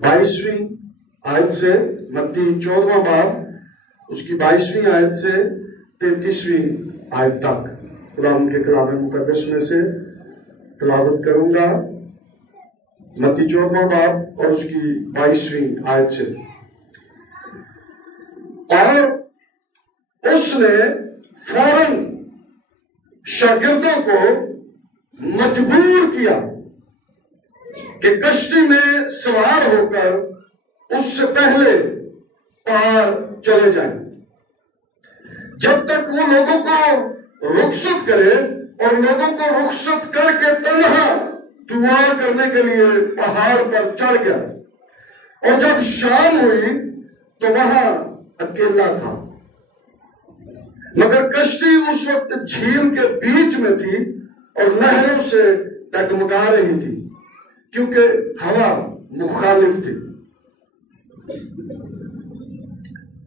22वीं आयत से, मत्ती 14वां बाब उसकी 22वीं आयत से 33वीं आयत तक कुरान के कलाम मुकद्दस में से तिलावत करूंगा। मत्ती 14वां बाब और उसकी 22वीं आयत से। और उसने फौरन शागिर्दों को मजबूर किया कि कश्ती में सवार होकर उससे पहले पार चले जाएं, जब तक वो लोगों को रुखसत करे, और लोगों को रुखसत करके तन्हा दुआ करने के लिए पहाड़ पर चढ़ गया। और जब शाम हुई तो वहां अकेला था, मगर कश्ती उस वक्त झील के बीच में थी और लहरों से डगमगा रही थी, क्योंकि हवा मुखालिफ थी।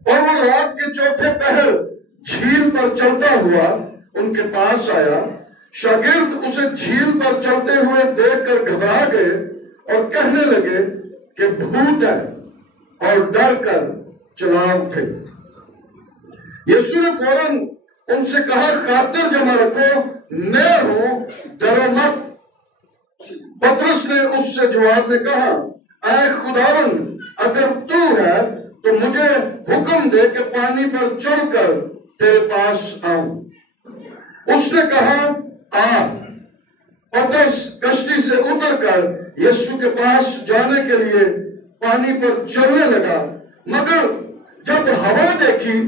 और वो रात के चौथे पहर झील पर चलता हुआ उनके पास आया। शागिर्द उसे झील पर चलते हुए देखकर घबरा गए और कहने लगे कि भूत है, और डर कर चला उठे। यीशु ने फौरन उनसे कहा, खातिर जमा रखो, मैं हूं, डरो मत। पतरस ने उससे जवाब में कहा, ऐ खुदावंद, अगर तू है तो मुझे हुक्म दे कि पानी पर चलकर तेरे पास आऊं। उसने कहा, आ। पतरस कश्ती से उतरकर यीशु के पास जाने के लिए पानी पर चलने लगा, मगर जब हवा देखी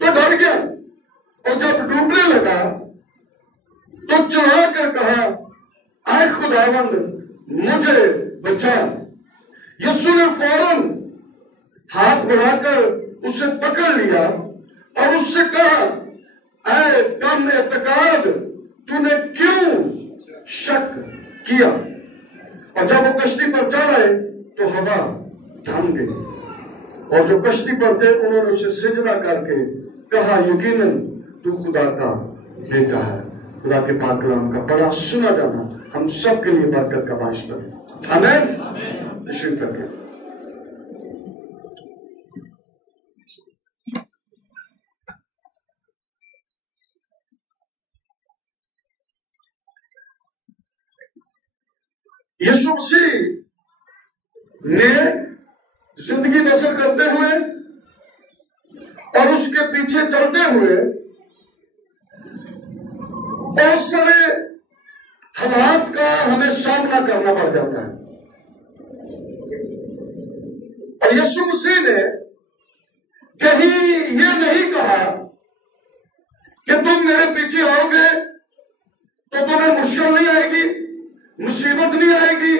तो डर गया, और जब डूबने लगा तो चिल्ला कर कहा, ऐ खुदावंद, मुझे बचा। यीशु ने फौरन हाथ बढ़ाकर उसे पकड़ लिया और उससे कहा, ऐ कम एतकाद, तूने क्यों शक किया? और जब वो कश्ती पर चढ़ आए तो हवा थम गई, और जो कश्ती पर थे उन्होंने उसे सिजदा करके कहा, यकीनन तू खुदा का बेटा है। खुदा के पाक कलाम का बड़ा सुना जाना हम सब के लिए बरकत का बाइस बने। आमीन। तशरीफ करके यीशु मसीह ने जिंदगी बसर करते हुए और उसके पीछे चलते हुए बहुत सारे हालात का हमें सामना करना पड़ जाता है। और यीशु मसीह ने कहीं ये नहीं कहा कि तुम मेरे पीछे आओगे तो तुम्हें मुश्किल नहीं आएगी, मुसीबत नहीं आएगी,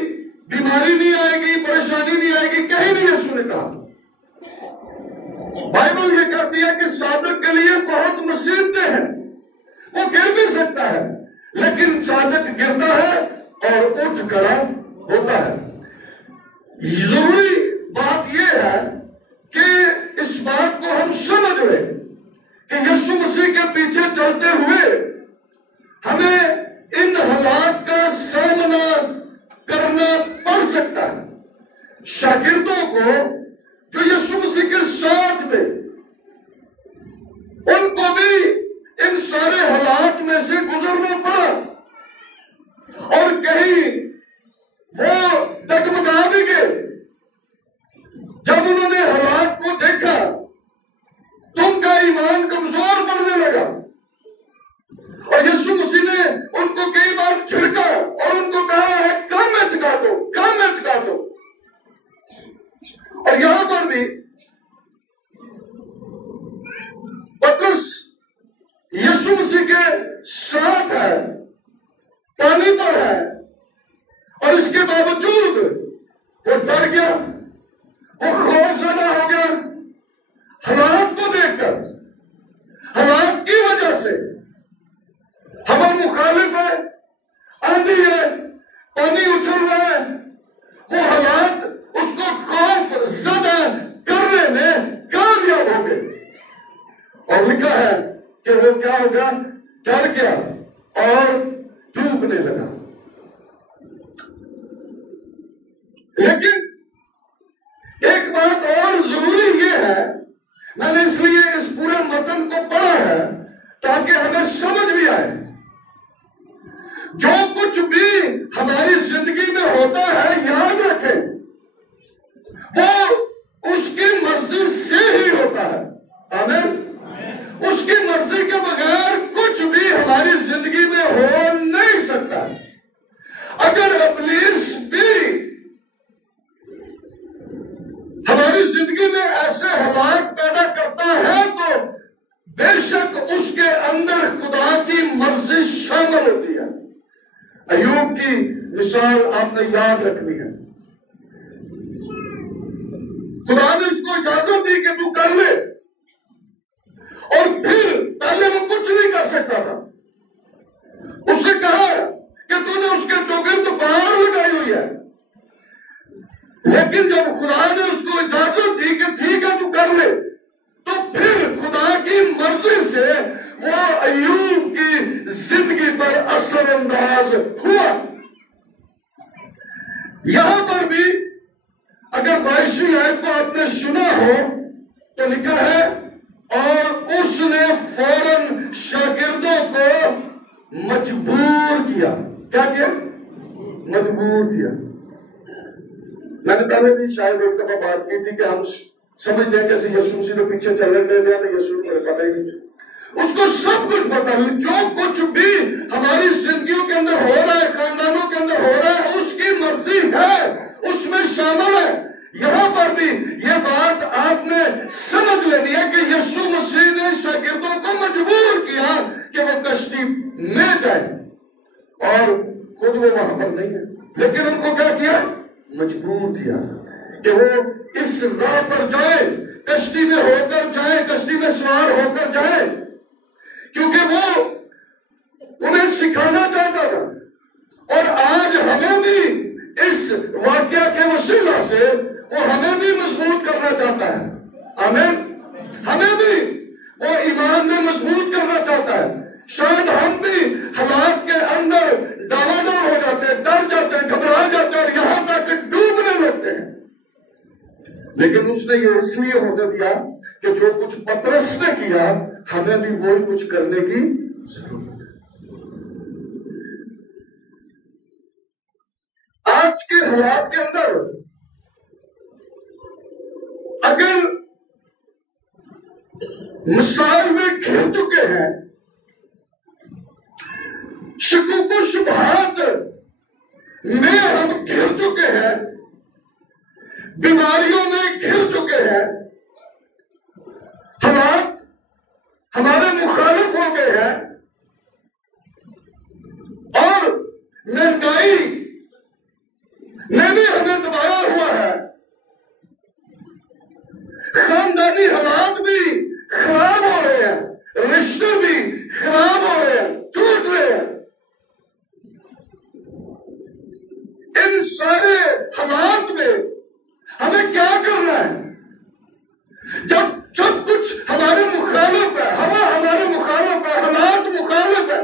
बीमारी नहीं आएगी, परेशानी नहीं आएगी। कहीं नहीं यीशु ने कहा। बाइबल ये कहती है कि साधक के लिए बहुत मुसीबतें हैं, वो गिर भी सकता है, लेकिन साधक गिरता है और उठ खड़ा होता है। जरूरी बात यह है कि इस बात को हम समझ लें कि यीशु मसीह के पीछे चलते हुए हमें इन हालात का सामना करना पड़ सकता है। शागिर्दों को जो यीशु मसीह के साथ थे, उनको भी इन सारे हालात में से गुजरना पड़ा, और कहीं वो डगमगा भी गए। जब उन्होंने हालात को देखा तो उनका ईमान कमजोर पड़ने लगा, और यीशु मसीह ने उनको कई बार झिड़का और उनको कहा है, कम एतका दो, कम एतका दो। और यहां पर भी पतरस यीशु मसीह के साथ है, पानी पर है, और इसके बावजूद वो डर गया, वो खौफजदा हो गया हालात को देखकर। हालात की वजह से हवा मुखालिफ है, आंधी है, पानी उछल रहा है, वो हालात उसको खौफ ज्यादा करने में कामयाब हो गए। और लिखा है कि वो क्या होगा, डर गया और डूबने लगा। लेकिन में ऐसे हालात पैदा करता है तो बेशक उसके अंदर खुदा की मर्जी शामिल होती है। अय्यूब की मिसाल आपने याद रखनी है। खुदा ने उसको इजाजत दी कि तू कर ले, और फिर पहले वो कुछ नहीं कर सकता था। उसने कहा कि तूने उसके चौगिर्द बाड़ लगाई हुई है, लेकिन जब खुदा ने उसको इजाजत दी कि ठीक है तू कर ले, तो फिर खुदा की मर्जी से वो अय्यूब की जिंदगी पर असरअंदाज हुआ। यहां पर भी अगर 22वीं आयत को आपने सुना हो तो लिखा है, और उसने फौरन शागिर्दों को मजबूर किया। क्या किया? मजबूर किया। मैंने पहले भी शायद एक दफा बात की थी कि हम समझते हैं कैसे यीशु मसीह ने पीछे चलने दे दिया, तो यीशु को पता ही नहीं, उसको सब कुछ पता है। जो कुछ भी हमारी जिंदगियों के अंदर हो रहा है, खानदानों के अंदर हो रहा है, उसकी मर्जी है, उसमें शामिल है। यहां पर भी यह बात आपने समझ लेनी है कि यीशु मसीह ने शागिर्दों को मजबूर किया कि वो कश्ती में जाए, और खुद वो वहां पर नहीं है, लेकिन उनको क्या किया? मजबूर किया कि वो इस राह पर जाए, कश्ती में होकर जाए, कश्ती में सवार होकर जाए, क्योंकि वो उन्हें सिखाना चाहता था। और आज हमें भी इस वाक्य के वसीला से वो हमें भी मजबूत करना चाहता है। आमीन। हमें भी वो ईमान में मजबूत करना चाहता है। शायद हम भी हालात के अंदर डावाडोल हो जाते हैं, डर जाते हैं, घबरा जाते हैं, और यहां तक डूबने लगते हैं, लेकिन उसने ये इसलिए होने दिया कि जो कुछ पतरस ने किया, हमें भी वही कुछ करने की जरूरत है। आज के हालात के अंदर अगर मिसाल में घिर चुके हैं, शकूक शुबहात में हम घिर चुके हैं, बीमारियों में घिर चुके हैं, हालात हमारे मुखालिफ हो गए हैं, और महंगाई ने भी हमें दबाया हुआ है, खानदानी हालात भी खराब हो रहे हैं, रिश्ते भी खराब हो रहे हैं, टूट रहे हैं। इन सारे हालात में हमें क्या करना है? जब सब कुछ हमारे मुखालिफ है, हवा हमारे मुखालिफ है, हालात मुखालिफ है,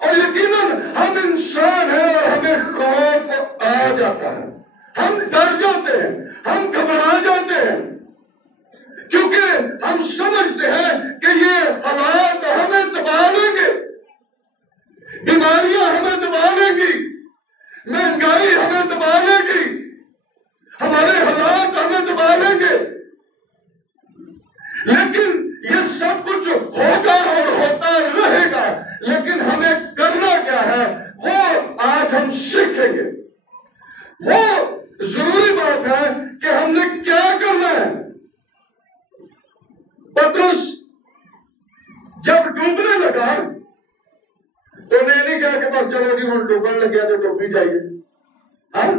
और यकीनन हम इंसान हैं और हमें खौफ आ जाता है, हम डर जाते हैं, हम घबरा जाते हैं, क्योंकि हम समझते हैं कि ये हालात हमें दबा लेंगे, बीमारियां हमें दबा लेंगी, महंगाई हमें दबा लेगी, हमारे हालात हमें दबा लेंगे। लेकिन ये सब कुछ होगा और होता रहेगा, लेकिन हमें करना क्या है वो आज हम सीखेंगे। वो जरूरी बात है कि हमने क्या करना है। पतरस जब डूबने लगा तो नहीं कहा कि बस चलो जी हम डूबने लग गया तो डूबी जाइए, हाँ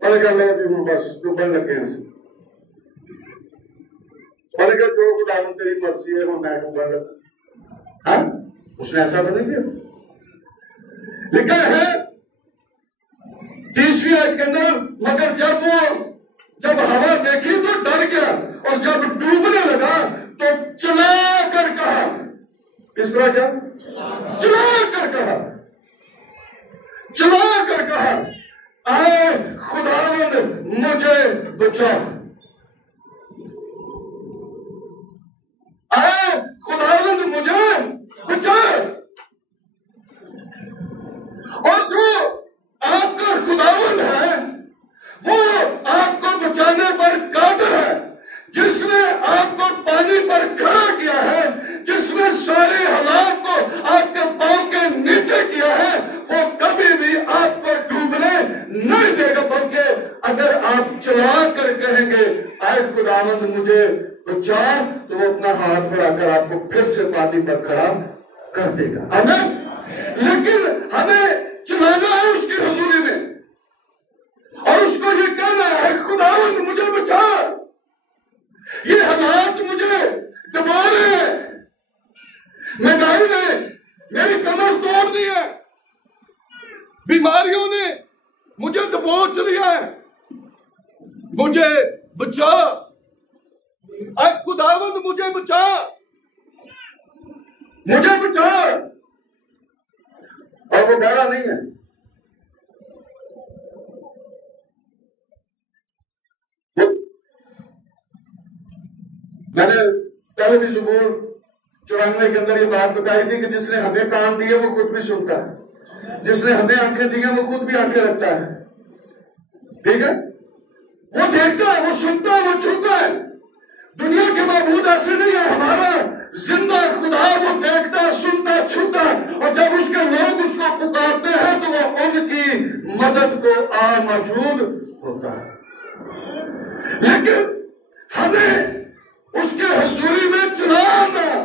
और क्या लो जी बस डूबने लग गए हमसे, और क्या जो खुदावन तेरी मर्जी है वो मैं डूबने लगा। हाँ उसने ऐसा तो नहीं किया। लिखा है 30वीं आयत के अंदर, मगर जब हवा देखी तो डर गया, और जब डूबने लगा तो चला कर कहा। किस तरह क्या? चला कर कहा, चला कर कहा, आए खुदावंद मुझे बचा, आए खुदावंद मुझे बचा। और जो आपका खुदावंद है वो आपको बचाने पर कादिर है, जिसने आपको पानी पर खड़ा किया है, जिसने सारे हालात को आपके पांव के नीचे किया है, वो कभी भी आपको डूबने नहीं देगा, बल्कि अगर आप चला कर कहेंगे आए खुदावंद मुझे बचा, तो वो अपना हाथ बढ़ाकर आपको फिर से पानी पर खड़ा कर देगा। आमीन। लेकिन हमें चलाना है उसकी हजूरी में और उसको ये कहना है खुदावंद मुझे बचा, ये हालात मुझे दबा रहे हैं, महंगाई ने मेरी कमर तोड़ दी है, बीमारियों ने मुझे दबोच लिया है, मुझे बचा, ऐ खुदावंद मुझे बचा, मुझे बचा। और वो गहरा नहीं है, मैंने पहले भी ज़बूर 94 के अंदर ये बात बताई थी कि जिसने हमें कान दिए वो खुद भी सुनता है, जिसने हमें आंखें दी है वो खुद भी आंखें रखता है। ठीक है, वो देखता है, वो सुनता है, वो छूता है। दुनिया के माबूद ऐसे नहीं है, हमारा जिंदा खुदा वो देखता है, सुनता है, छूता है, और जब उसके लोग उसको पुकारते हैं तो वो उनकी मदद को आ मौजूद होता है। लेकिन हमें उसके हुजूरी में चलाना है,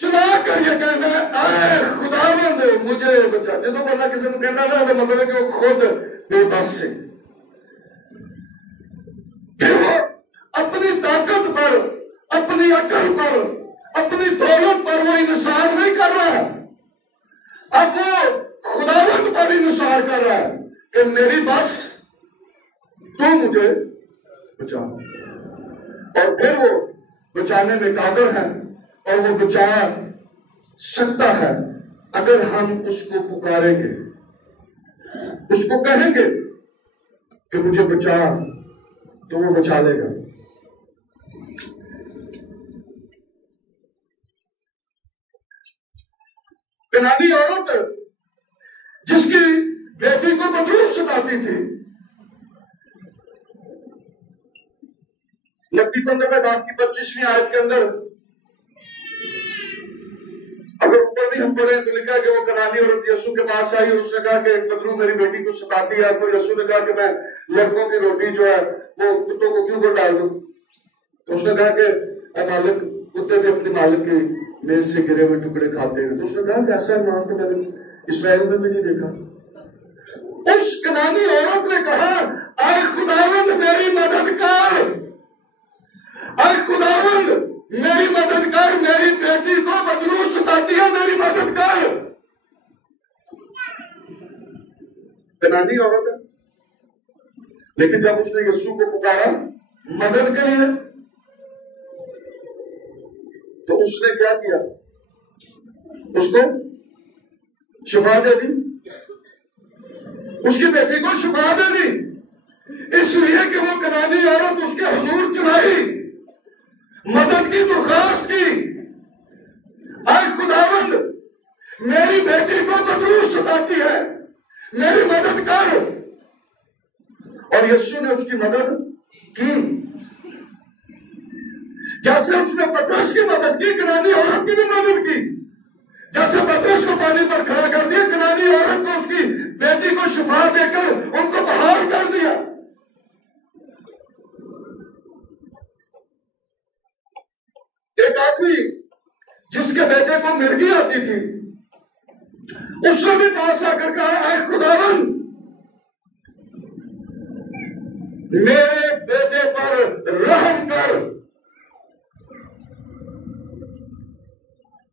चला कर ये कहना है आए खुदावंद मुझे बचा। जो तो बंदा किसी को कहना ना तो मतलब है कि वो खुद बेबस है, फिर वो अपनी ताकत पर, अपनी अकल पर, अपनी दौलत पर वो इंसार नहीं कर रहा है, अब वो खुदावंद पर इंसार कर रहा है कि मेरी बस तू मुझे बचा। और फिर वो बचाने में काबिल है और वो बचा सकता है अगर हम उसको पुकारेंगे, उसको कहेंगे कि मुझे बचा, तो वो बचा लेगा। कनानी औरत जिसकी बेटी को बदरूह सताती थी, नबी 15 बाप की 25वीं आयत के अंदर अगर ऊपर भी हम पढ़े तो लिखा कि वो कनानी औरत यीशु के पास आई और उसने कहा कि एक बदरू मेरी बेटी को सताती है। तो यीशु ने कहा कि मैं लड़कों की रोटी जो है वो कुत्तों को क्यों कर डाल दूं? तो उसने कहा कि मालिक कुत्ते भी अपने मालिक की मेज से गिरे हुए टुकड़े खाते हैं। तो उसने कहा कि ऐसा मान तो मैंने इस्राएल में भी नहीं देखा। उस कनानी औरत ने कहा आए खुदावंद मेरी मदद कर, आए खुदावंद मेरी मदद कर, मेरी बेटी को बदरू सताती है, मेरी मदद कर। कनानी औरत है, लेकिन जब उसने यीशु को पुकारा मदद के लिए तो उसने क्या किया? उसको शिफा दे दी, उसकी बेटी को शिफा दे दी, इसलिए कि वो कनानी औरत उसके हुजूर चढ़ाई, मदद की दरखास्त की, आए खुदावंद मेरी बेटी को बदरू सताती है, मेरी मदद कर। और यीशु ने उसकी मदद की, जैसे उसने पतरस की मदद की, कनानी औरत की भी मदद की। जैसे पतरस को पानी पर खड़ा कर दिया, कनानी औरत को उसकी बेटी को शिफा देकर उनको बहाल कर दिया। एक आदमी जिसके बेटे को मिर्गी आती थी, उसने भी पास आकर कहा ऐ खुदावंद मेरे बेटे पर रहम कर,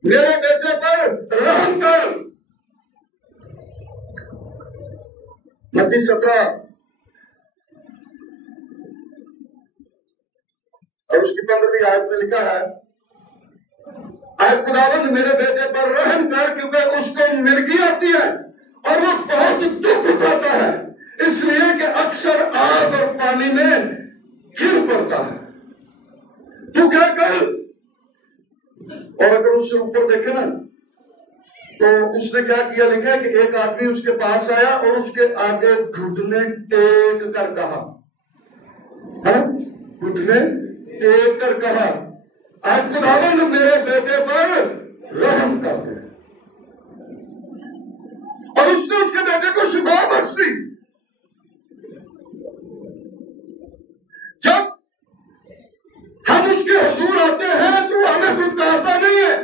मेरे बेटे पर रहम कर। मत्ती 17 और उसकी 15वीं आयत में लिखा है आए खुदावंद मेरे बेटे पर रहम कर, क्योंकि उसको मिर्गी आती है और वो बहुत दुख उठाता है, इसलिए कि अक्सर आग और पानी में गिर पड़ता है। तू क्या कर? और अगर उससे ऊपर देखे ना तो उसने क्या किया, लिखा है कि एक आदमी उसके पास आया और उसके आगे घुटने टेक कर कहा, घुटने टेक कर कहा आज खुदावंद मेरे बेटे पर रहम कर दे। और उसने उसके बेटे को शिफा बख्श दी। चलाते हैं तो हमें दुत्कारता नहीं है,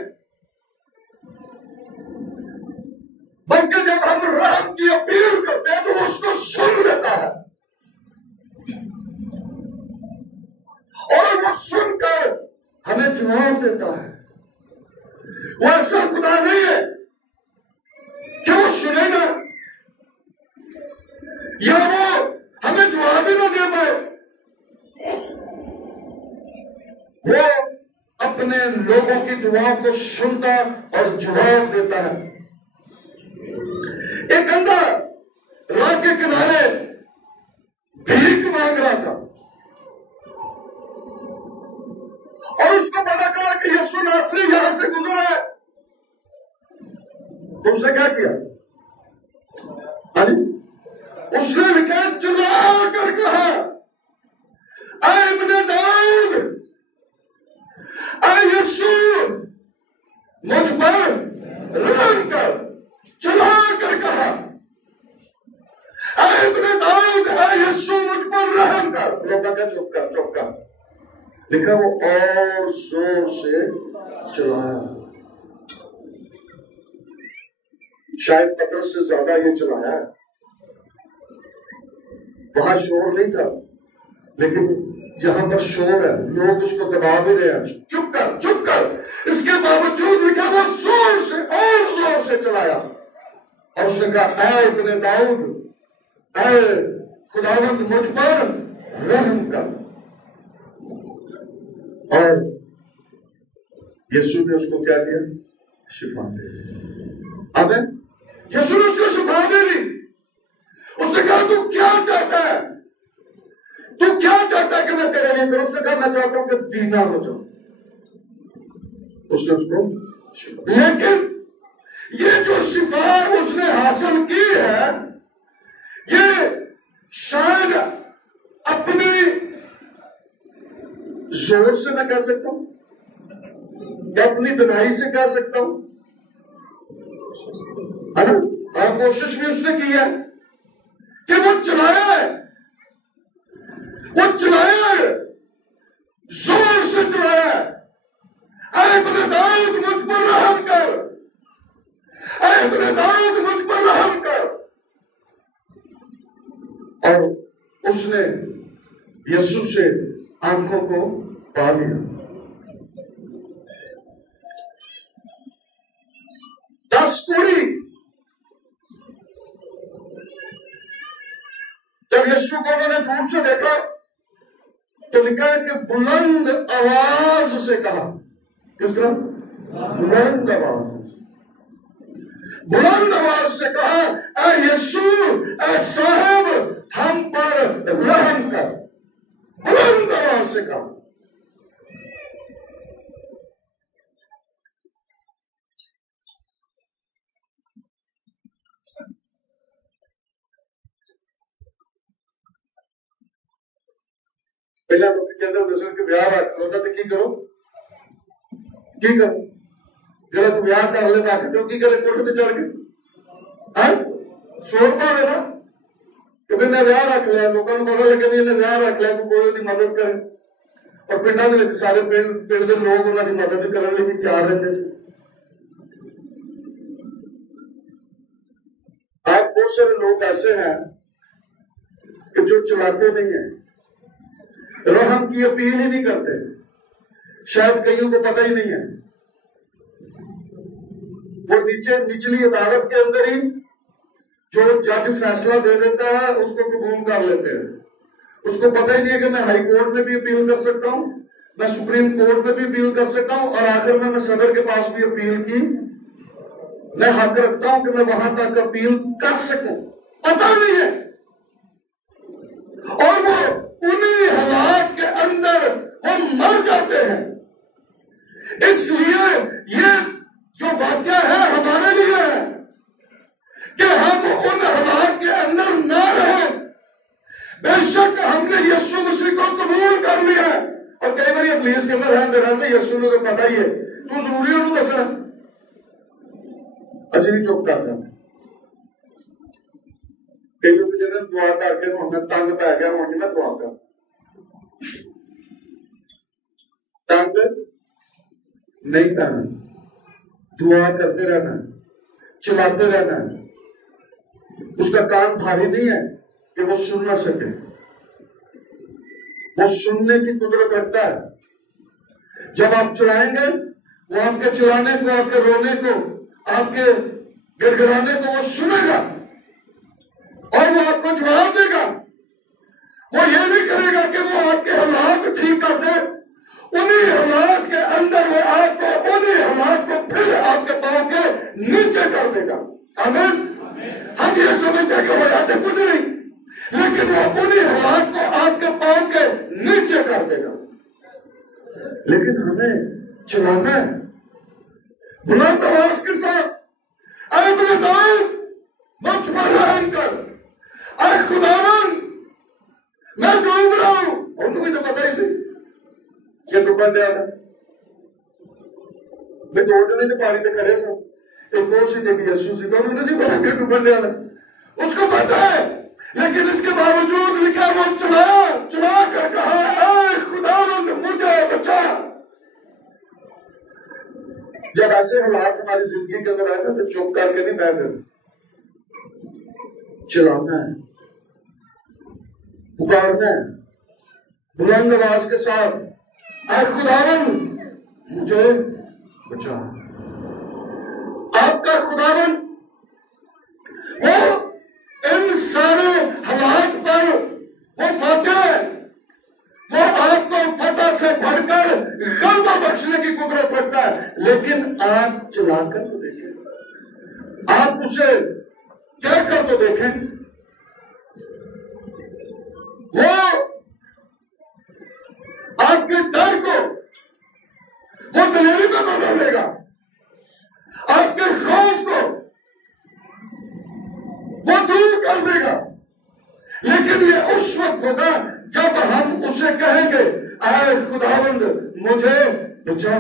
बल्कि जब हम रहम की अपील करते हैं तो वो उसको सुन लेता है और वो सुनकर हमें जवाब देता है। वो ऐसा खुदा नहीं है कि वो सुनेगा या वो हमें जवाब ही ना दे पाए। वो अपने लोगों की दुआओं को सुनता और जवाब देता है। एक बंदा राह के किनारे भीख मांग रहा था और उसको पता चला कि यीशु नासरी यहां से गुजरा है। उसने क्या किया? अरे उसने लिखा, चिल्ला कर कहा, ऐ इब्ने दाऊद, ऐ यीशु मुझ पर रहम कर। चिल्ला कर कहा, ऐ इब्ने दाऊद, ऐ यीशु मुझ पर रहम कर। लोग क्या, चुप कर चुप कर। लिखा वो और जोर से चिल्लाया, शायद पतरस से ज्यादा ये चिल्लाया। वहां शोर नहीं था, लेकिन यहां पर शोर है, लोग उसको दबा भी रहे हैं, चुप कर चुप कर। इसके बावजूद लिखा वो जोर से और जोर से चिल्लाया और उसने कहा, ऐ इब्ने दाऊद, ऐ खुदावंद मुझ पर रहम कर। और यीशु ने उसको क्या दिया? शिफा दे दी। अब यीशु ने उसको शिफा दे दी। उसने कहा, तू क्या चाहता है? तू क्या चाहता है कि मैं तेरे लिए करूं? उसने कहा, मैं चाहता हूं कि बीना हो जाऊं। उसने उसको शिफा, लेकिन ये जो शिफा उसने हासिल की है, ये शायद अपनी जोर से मैं कह सकता हूं या अपनी बनाई से कह सकता हूं, है ना? और कोशिश भी उसने की है कि वो चलाया है, वो चलाया है, जोर से चलाया है, ऐ इब्ने दाऊद मुझ पर रहम कर, ऐ इब्ने दाऊद मुझ पर रहम कर। और उसने यीशु से आंखों को पा लिया। 10 पूरी जब यीशु को उन्होंने दूर से देखा तो लिखा है कि बुलंद आवाज से कहा। किस तरह? बुलंद आवाज, बुलंद आवाज से कहा, ऐ यीशु, ऐ साहब, हम पर रहम कर। बुलंद आवाज से कहा। पहले लोग कहते हैं कि ब्याह रख लो ना, तो की करो जरा तू ब्याह कर ले, ना क्यों की करे कोर्ट पे चढ़ के शोर पा लेना कि भाई मैं ब्याह रख लिया। लोगों को पता लगे भी इन्हें ब्याह रख लिया, कोई उसकी मदद करे। और पिंडा के सारे पिंड के लोग उन्होंने मदद करने भी तैयार रहते थे। आज बहुत सारे लोग ऐसे हैं कि जो चलाते नहीं है, रहम की अपील ही नहीं करते। शायद कईयों को पता ही नहीं है, वो निचली अदालत के अंदर ही जो जज फैसला दे देता है उसको कबूल कर लेते हैं। उसको पता ही नहीं है कि मैं हाई कोर्ट में भी अपील कर सकता हूं, मैं सुप्रीम कोर्ट में भी अपील कर सकता हूं, और आखिर में मैं सदर के पास भी अपील की मैं हक रखता हूं कि मैं वहां तक अपील कर सकूं। पता नहीं है, और वो उन्हीं हालात के अंदर वो मर जाते हैं। इसलिए ये जो वाक्य है हमारे लिए है कि हम उन हालात के अंदर ना रहें। बेशक हमने यीशु मसीह को कबूल कर लिया है, और कई बार पुलिस के अंदर रहते यीशु ने तो पता ही है, तू जरूरी है दसना, असं भी चुप कर जाते। कई लोग कहते दुआ करके हमें तंग पै गया, हूं मैं दुआ कर तंग नहीं करना, दुआ करते रहना, चिल्लाते रहना। उसका कान भारी नहीं है कि वो सुन ना सके, वो सुनने की कुदरत रखता है। जब आप चिल्लाएंगे वो आपके चिल्लाने को, आपके रोने को, आपके गिड़गिड़ाने को वो सुनेगा और वो आपको जवाब देगा। वो ये नहीं करेगा कि वो आपके हालात ठीक कर दे, उन्हीं हालात के अंदर वो आपको, उन्हीं हालात को फिर आपके पांव के नीचे कर देगा। आमीन। हम ये समझते कि हो जाते कुछ नहीं, लेकिन वो उन्हीं हालात को आपके पांव के नीचे कर देगा। लेकिन हमें चलाना है बुलंद आवाज के साथ, अरे अपने दाऊद मुझ पर रहम कर, अरे खुदावन मैं डूब रहा हूं। उन्होंने तो पता ही सी कि डूबन दिया था। मैं दो जने तो पानी में खड़े सन, एक और सी देखी यीशु सी, तो उन्होंने सी पता कि डूबन दिया था, उसको पता है। लेकिन इसके बावजूद लिखा वो चला कर कहा, अरे खुदावन मुझे बचा। जब ऐसे हालात हमारी जिंदगी के अंदर आए ना, तो चुप करके नहीं बैठना, चिल्लाना है, पुकारना है बुलंद आवाज के साथ, ऐ खुदावन मुझे बचा। आपका खुदावन वो इन सारे हालात पर वो फतेह है, वो आपको फतह से भरकर गलबा बख्शने की कुदरत रखता है। लेकिन आप चलाकर तो देखें, आप उसे क्या कर तो देखें। वो आपके डर को, वो दिलेरी में बदल देगा, आपके खौफ को वो दूर कर देगा। लेकिन ये उस वक्त होगा जब हम उसे कहेंगे, ऐ खुदावंद मुझे बचा।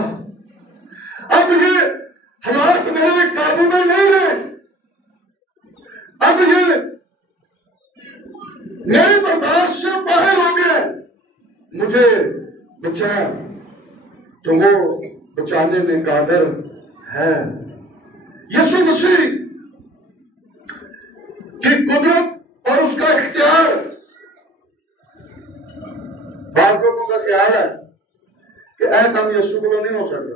अब ये हालात मेरे काबू में नहीं रहे, अब ये मेरे बर्दाश्त से बाहर हो गया, मुझे बचा। तो वो बचाने में कादिर है। यीशु मसीह की कुदरत और उसका इख्तियार। बात लोगों का ख्याल है कि ऐ काम यीशु को नहीं हो सकता,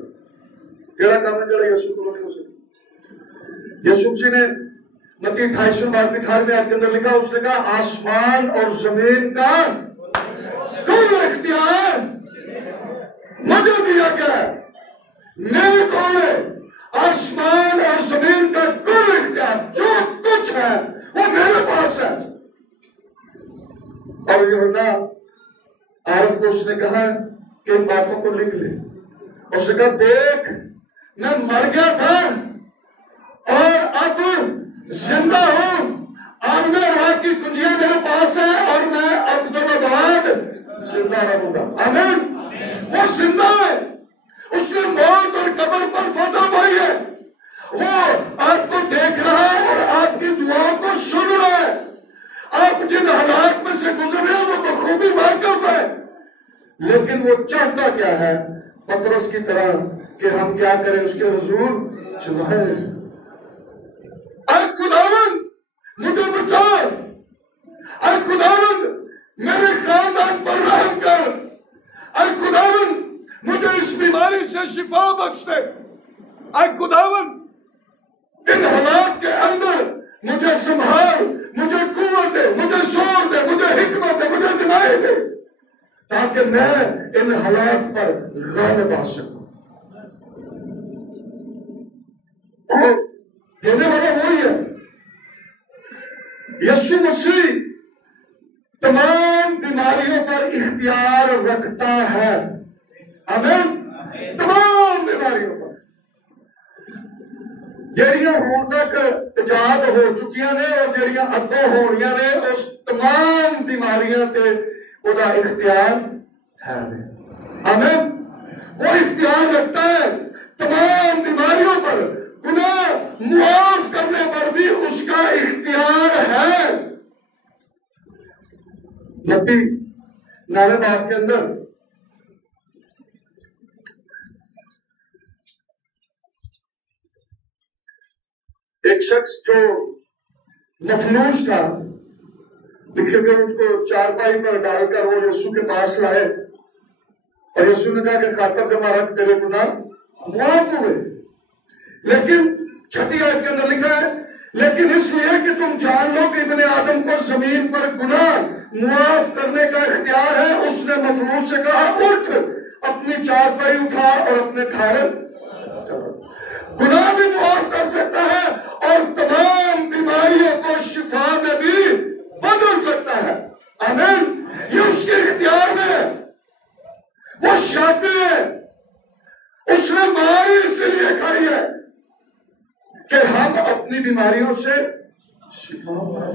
केड़ा काम जरा यीशु को नहीं हो सकता। यीशु मसीह ने मत्ती 28:18 के अंदर लिखा, उसने कहा आसमान और जमीन का कुल इख्तियार मुझे दिया गया है। मेरे कौन है? आसमान और जमीन का कुल इख्तियार, जो कुछ है वो मेरे पास है। और यूहन्ना आरफ को उसने कहा कि इन बातों को लिख ले। उसने कहा देख मैं मर गया था और अब जिंदा हूं, आलमे राह की कुंजियां मेरे पास है और मैं अब दोनों बाद जिंदा रहूंगा। आमीन। वो जिंदा है, उसने मौत और कब्र पर फतह पाई है। वो आपको देख रहा है और आपकी दुआओं को सुन रहा है। आप जिन हालात में से गुजर रहे हैं वो बखूबी वाकिफ है। लेकिन वो चाहता क्या है? पतरस की तरह कि हम क्या करें, उसके हुजूर चिल्लाएं, ऐ खुदावंद मुझे बचा, ऐ खुदावंद मेरे खानदान पर रहम कर, ऐ खुदावंद मुझे इस बीमारी से शिफा बख्श दे, ऐ खुदावंद इन हालात के अंदर मुझे संभाल, मुझे कुव्वत दे, मुझे जोर दे, मुझे हिकमत दे, मुझे दिलाई दे, ताकि मैं इन हालात पर गालिब आ सकूं। और देने वाला वही है। यीशु मसीह तमाम बीमारियों पर इख्तियार रखता है। आमीन। तमाम बीमारियों पर जड़ियां हों तक इजाद हो चुकियां ने और जड़ियां अगों हो रही ने, उस तमाम बीमारियां ते उदा इख्तियार है। आमीन। वो इख्तियार रखता है तमाम बीमारियों पर, गुनाह मुआफ करने पर भी उसका इख्तियार है। मत्ती 9 बाब के अंदर एक शख्स जो मफलूज था, लिखे गए, उसको चारपाई पर डालकर वो यीशु के पास लाए और यीशु ने कहा कि खातर जमा रख, तेरे गुनाह माफ हुए। लेकिन 6 आयत के अंदर लिखा है, लेकिन इसलिए कि तुम जान लो कि इब्ने आदम को जमीन पर गुनाह माफ करने का इख्तियार है, उसने मफलूज से कहा, उठ, अपनी चारपाई उठा और अपने खाने चलो। गुनाह भी माफ कर सकता है और तमाम बीमारियों को शिफा में भी बदल सकता है। आमीन। ये उसके इख्तियार में है, वो शाफी है, उसने मारी इसलिए खाई है कि हम अपनी बीमारियों से शिफा पाए।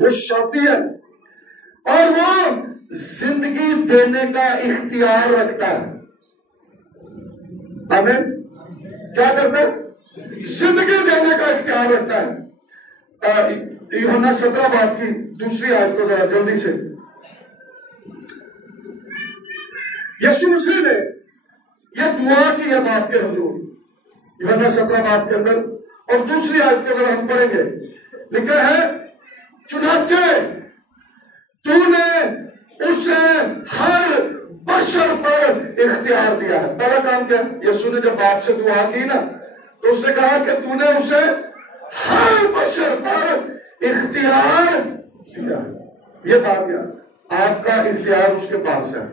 वो शाफी है और वो जिंदगी देने का इख्तियार रखता है। आमीन। क्या करता है? जिंदगी देने का इख्तियार रखता है। यूहन्ना 17 बाब की दूसरी आयत को जरा जल्दी से। यीशु मसीह ने यह दुआ की है बाप के हुजूर, यूहन्ना 17 बाब के अंदर, और दूसरी आयत के अंदर हम पढ़ेंगे, लिखा है, चुनाचे तूने उसे हर बशर पर इख्तियार दिया है। पहला काम क्या? यीशु ने जब बाप से दुआ की ना, तो उसने कहा कि तूने उसे हर बशर पर इख्तियार दिया। ये बात यार, आपका इख्तियार उसके पास है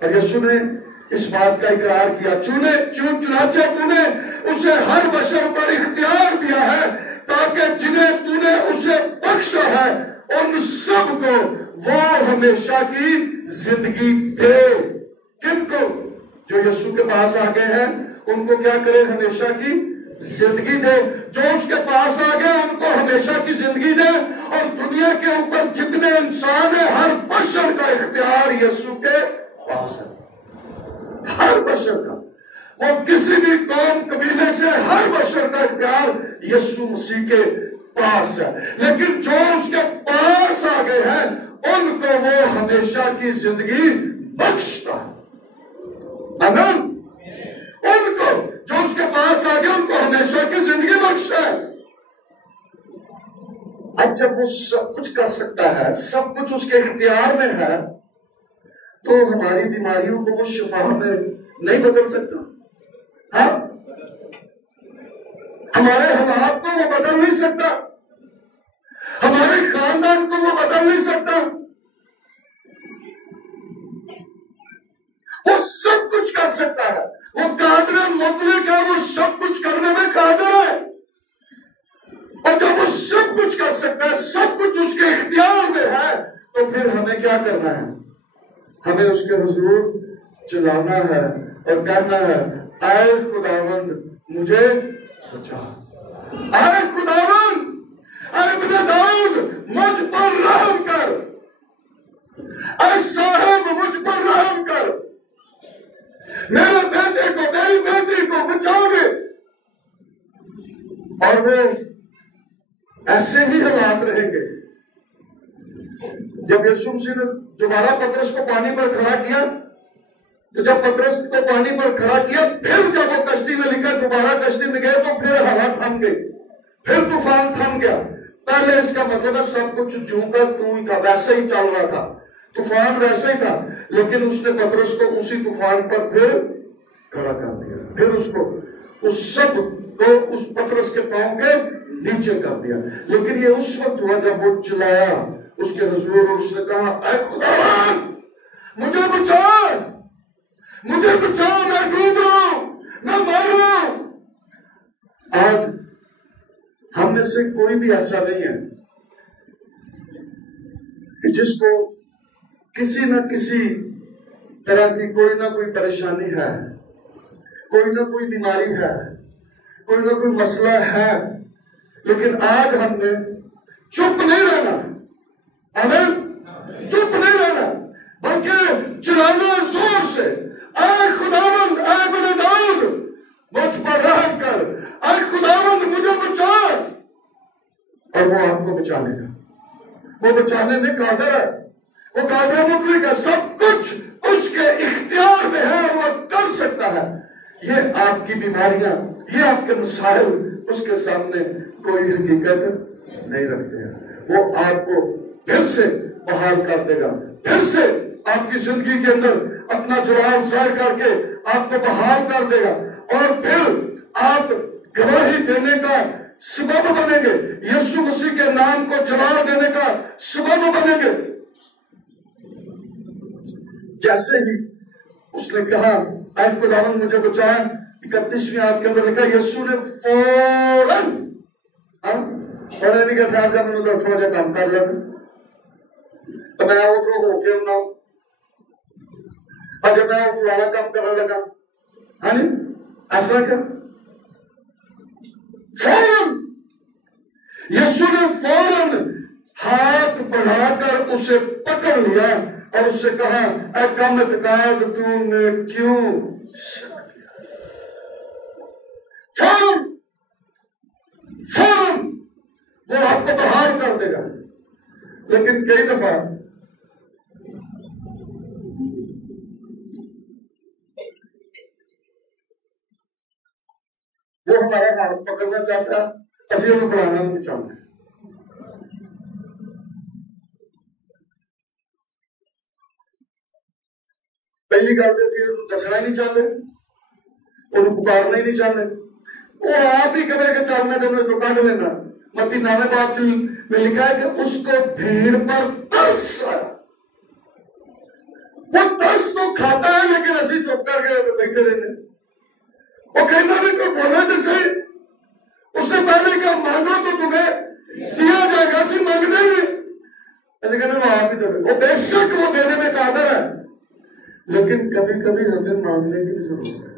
और यीशु ने इस बात का इकरार किया, चुनाचे तूने उसे हर बशर पर इख्तियार दिया है ताकि जिन्हें तूने उसे बख्शा है उन सब को वो हमेशा की जिंदगी दे। किनको? जो यीशु के पास आ गए हैं उनको क्या करे? हमेशा की जिंदगी दे। जो उसके पास आ गए उनको हमेशा की जिंदगी दे। और दुनिया के ऊपर जितने इंसान है, हर बशर का इख्तियार यीशु के पास है। हर बशर का, वो किसी भी कौम कबीले से, हर बशर का इख्तियार यीशु मसीह के पास है। लेकिन जो उसके पास आ गए हैं उनको वो हमेशा की जिंदगी बख्शता है। आमीन। उनको जो उसके पास आ गए उनको हमेशा की जिंदगी बख्शता है। अब जब वो सब कुछ कर सकता है, सब कुछ उसके इख्तियार में है, तो हमारी बीमारियों को वो शिफा में नहीं बदल सकता? हाँ, हमारे हालात को वो बदल नहीं सकता, हमारे खानदान को वो बदल नहीं सकता। वो सब कुछ कर सकता है, वो कादिर मुतलक है, वो सब कुछ करने में कादिर है। और जब वो सब कुछ कर सकता है, सब कुछ उसके इख्तियार में है, तो फिर हमें क्या करना है? हमें उसके हुजूर चिल्लाना है और कहना है, आए खुदावंद मुझे बचा, आए खुदावंद, आए इब्ने दाऊद मुझ पर रहम कर, आए साहब मुझ पर रहम कर, मेरे बेटे को, मेरी बेटी को बचाओगे। और वो ऐसे ही हालात रहेंगे। जब यीशु मसीह ने दोबारा पतरस को पानी पर खड़ा किया, तो जब पतरस को पानी पर खड़ा किया, फिर जब वो कश्ती में लिखा दोबारा कश्ती में गए, तो फिर हवा थम गई, फिर तूफान थम गया। पहले इसका मतलब है सब कुछ जू का तू ही था, वैसे ही चल रहा था, तूफान वैसे ही था, लेकिन उसने पतरस को उसी तूफान पर फिर खड़ा कर दिया, फिर उसको उस सब को उस पतरस के पांव के नीचे कर दिया। लेकिन ये उस वक्त हुआ जब वो चिल्लाया उसके हुजूर, और उसने कहा, ऐ खुदा मुझे बचा, मुझे बचा, मैं डूब रहा हूं, मैं मर रहा हूं। आज हम में से कोई भी ऐसा नहीं है कि जिसको किसी न किसी तरह की कोई ना कोई परेशानी है, कोई ना कोई बीमारी है, कोई ना कोई मसला है, लेकिन आज हमने चुप नहीं रहना। आमीन। चुप नहीं रहना, बल्कि चिल्लाना जोर से, ऐ खुदावंद, ऐ इब्ने दाऊद मुझ पर रहम कर, ऐ खुदावंद मुझे बचा। और वो आपको बचा लेगा, वो बचाने में कादिर है, वो कादिर मुतलक है, सब कुछ उसके इख्तियार में है, वो कर सकता है। ये आपकी बीमारियां, ये आपके मसाइल उसके सामने कोई हकीकत नहीं रखते हैं। वो आपको फिर से बहाल कर देगा, फिर से आपकी जिंदगी के अंदर अपना जुड़ाव जाहिर करके आपको बहाल कर देगा और फिर आप गवाही देने का सबब बनेंगे, यीशु मसीह के नाम को जला देने का सबब बनेंगे। जैसे ही उसने कहा ऐ खुदावंद मुझे बचा, 31वीं आयत के अंदर लिखा यीशु ने फौरन और नहीं कहता जब मैंने तो थोड़ा जा काम कर लेना तो मैं वो होके ना अगर मैं वो फलाना काम करने लगा, हाँ नहीं ऐसा क्या? फौरन यीशु ने फौरन हाथ बढ़ाकर उसे पकड़ लिया और उससे कहा ऐ कम इत्काद तूने क्यों शक किया? फौरन फौरन वो आपको बहाल कर देगा। लेकिन कई दफा वो हमारा हाथ पकड़ना चाहता है, असली में बढ़ाना नहीं चाहते। पहली गल तो दसना ही नहीं चाहते, उन्हें पुकारना ही नहीं चाहते। वो आप ही कहे कि चल मैं तुम्हें तो काट लेना। मत्ती 9वें बाब में लिखा है कि उसको भीड़ पर तरस आया। वो तरस तो खाता है लेकिन असि चुप करके बैठे रहने। वो कहना भी कोई बोला तो सही, उसने पहले कहा मांगो तो तुम्हें दिया जाएगा, असि मांगते ही ऐसे कहने वो आप ही दे। वो बेशक वो देने में कादर है, लेकिन कभी कभी हमें मांगने की जरूरत है।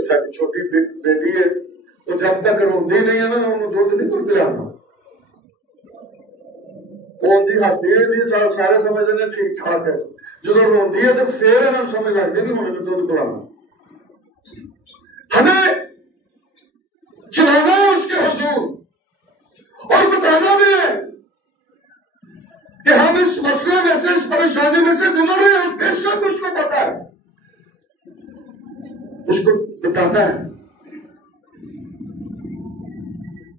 सारी छोटी बेटी है, वो जब तक रोंदी नहीं है ना उन्हें दूध नहीं कोई पिलाना। रोंदी हंसती है, सारे समझते हैं ठीक ठाक है। जो रोंदी है तो फिर इन्हें समझ लगती भी उन्हें दूध पिलाना। हमें चलाना है उसके हुजूर और बताना भी है कि हम इस मसले में से, इस परेशानी में से गुजर रहे हैं। उस बेशक उसको पता है, उसको बताना है।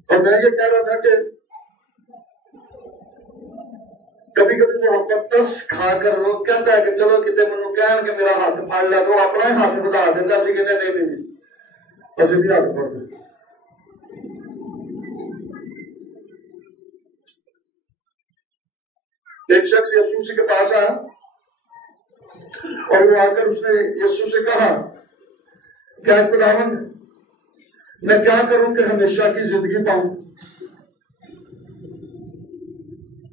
और मैं ये कह रहा था कि कभी कभी वो हम तरस खाकर लोग कहता है कि चलो कितने मनु कह के मेरा हाथ फाड़ ला, तो अपना ही हाथ बढ़ा देता। असि कहते नहीं नहीं असि भी हाथ बढ़। एक शख्स यीशु के पास आया और वो आकर उसने यीशु से कहा क्या खुदावंद मैं क्या करूं कि हमेशा की जिंदगी पाऊं?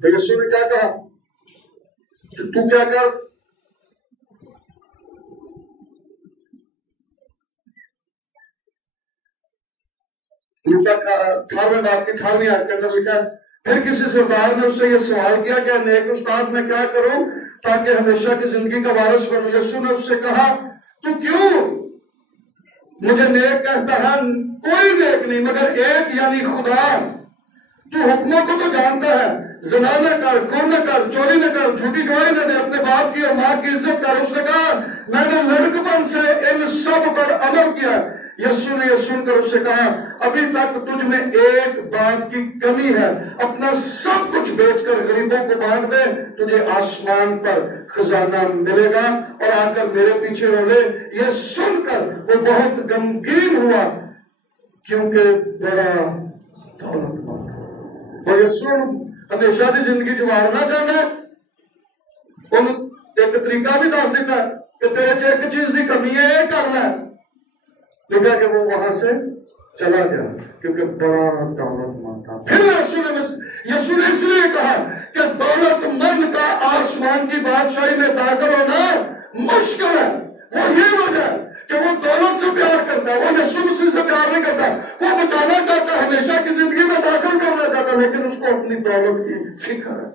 तो यीशु ने क्या कहा कि तू क्या कर, लूका 18वें बाब की 18वीं आयत के अंदर लिखा है फिर किसी सरदार ने उससे यह सवाल किया कि नेक उस्ताद मैं क्या करूं ताकि हमेशा की जिंदगी का वारिस बनूं? यीशु ने उससे कहा तू क्यों मुझे नेक कहता है? कोई नेक नहीं मगर एक यानी खुदा। तू हुक्मों को तो जानता है, ज़िना न कर, खून न कर, चोरी न कर, झूठी गवाही न दे, अपने बाप की और माँ की इज्जत कर। उसने कहा मैंने लड़कपन से इन सब पर अमल किया। यीशु ने यह सुनकर उससे कहा अभी तक तुझ में एक बात की कमी है, अपना सब कुछ बेचकर गरीबों को बांट दे, तुझे आसमान पर खजाना मिलेगा और आकर मेरे पीछे रो ले। यह सुनकर वो बहुत गमगीन हुआ क्योंकि बड़ा दौलतमंद था। और यीशु हमेशा की जिंदगी जुवारना चाहना उन्हें एक तरीका भी दस दिता कि तेरे च एक चीज की कमी है, यह करना है। लिखा कि वो वहां से चला गया क्योंकि बड़ा दौलतमंद था। फिर यीशु ने इसलिए कहा कि दौलतमंद का आसमान की बादशाही में दाखिल होना मुश्किल है। वो ये वजह है कि वो दौलत से प्यार करता है, वो यीशु मसीह से प्यार नहीं करता। वो बचाना चाहता है, हमेशा की जिंदगी में दाखिल करना चाहता है, लेकिन उसको अपनी दौलत की फिक्र है।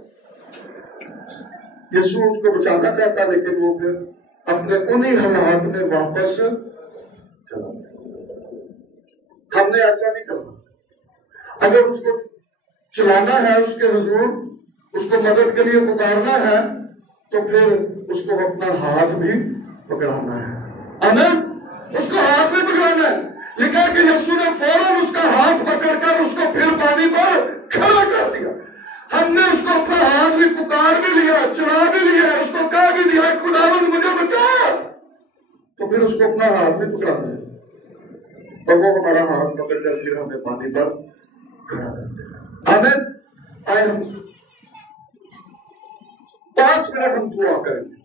यीशु उसको बचाना चाहता है लेकिन वो फिर अपने उन्हीं हालात में वापस चला। हमने ऐसा नहीं करना। अगर उसको चलाना है, उसके हुजूर उसको मदद के लिए पुकारना है, तो फिर उसको अपना हाथ भी पकड़ाना है। आमीन। उसको हाथ भी पकड़ाना है। लिखा कि यीशु ने फौरन उसका हाथ पकड़कर उसको फिर पानी पर खड़ा कर दिया। हमने उसको अपना हाथ भी पुकार भी लिया, चला भी लिया, उसको कह भी दिया खुदावंद मुझे बचा, तो फिर उसको अपना हाथ भी पकड़ाना है और वो हमारा हाथ पकड़कर फिर हमें पानी पर खड़ा कर देगा। आमीन। आए हम 5 मिनट हम दुआ करेंगे।